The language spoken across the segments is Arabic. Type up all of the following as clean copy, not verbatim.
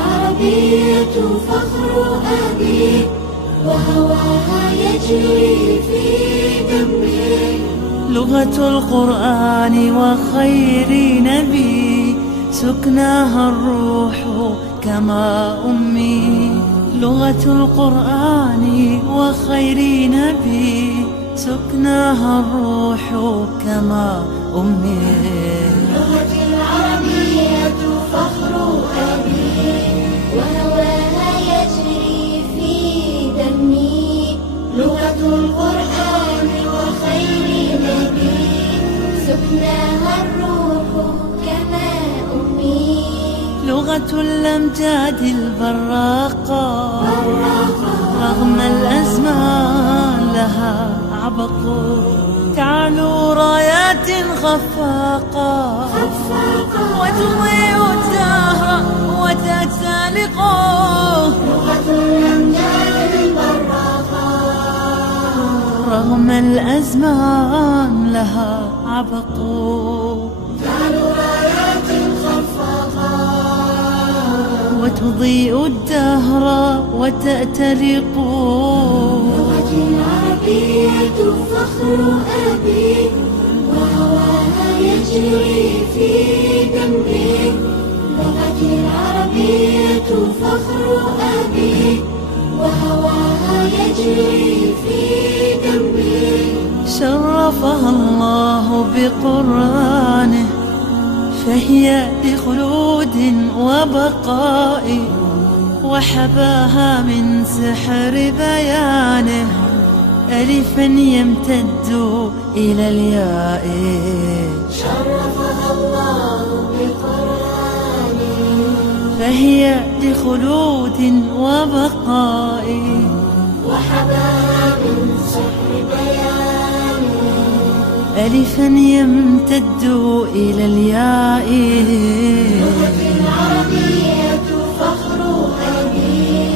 العربية فخر أبي وهواها يجري في دمي. لغة القرآن وخير نبي سكناها الروح كما أمي. لغة القرآن وخير نبي سكناها الروح كما أمي. لغتي العربية فخر أبي وهواها يجري في دمي. لغة القرآن وخير نبي سكناها الروح كما أمي. لغة الأمجاد البراقة رغم الأزمان لها عبق. تعلو رايات خفاقة وتضيء الدهر وتتسالق. لغة الأمجاد البراقة رغم الأزمان لها عبق. تعلو رايات خفاقة وتضيء الدهر وتأتلق. لغتي العربية فخر أبي وهواها يجري في دمي. لغتي العربية فخر أبي وهواها يجري في دمي. شرفها الله بقرآنه فهي لخلود وبقاء. وحباها من سحر بيانه ألفا يمتد إلى الياء. شرفها الله بقرآنه فهي لخلود وبقاء. وحباها من سحر بيانه ألفا يمتد إلى الياء. لغتي العربية فخر أبي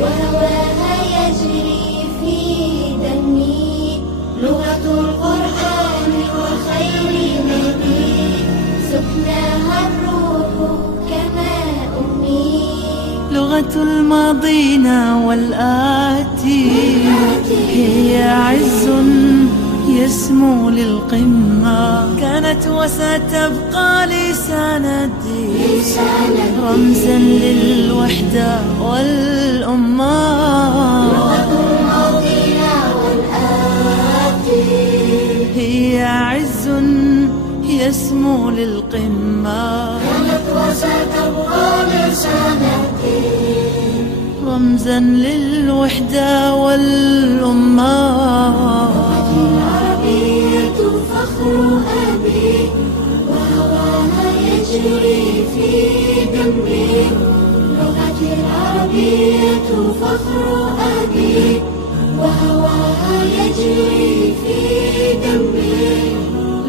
وهواها يجري في دمي. لغة القرآن وخير نبي سكناها الروح كما أمي. لغة الماضين والآتي هي عز يسمو للقمة. كانت وستبقى لسان الدين رمزا للوحدة والأمة. لغة الماضين والآتي هي عز يسمو للقمة. كانت وستبقى لسان الدين رمزا للوحدة والأمة. العربية فخر أبي وهواها يجري في دمي. لغتي العربية فخر أبي وهواها يجري في دمي.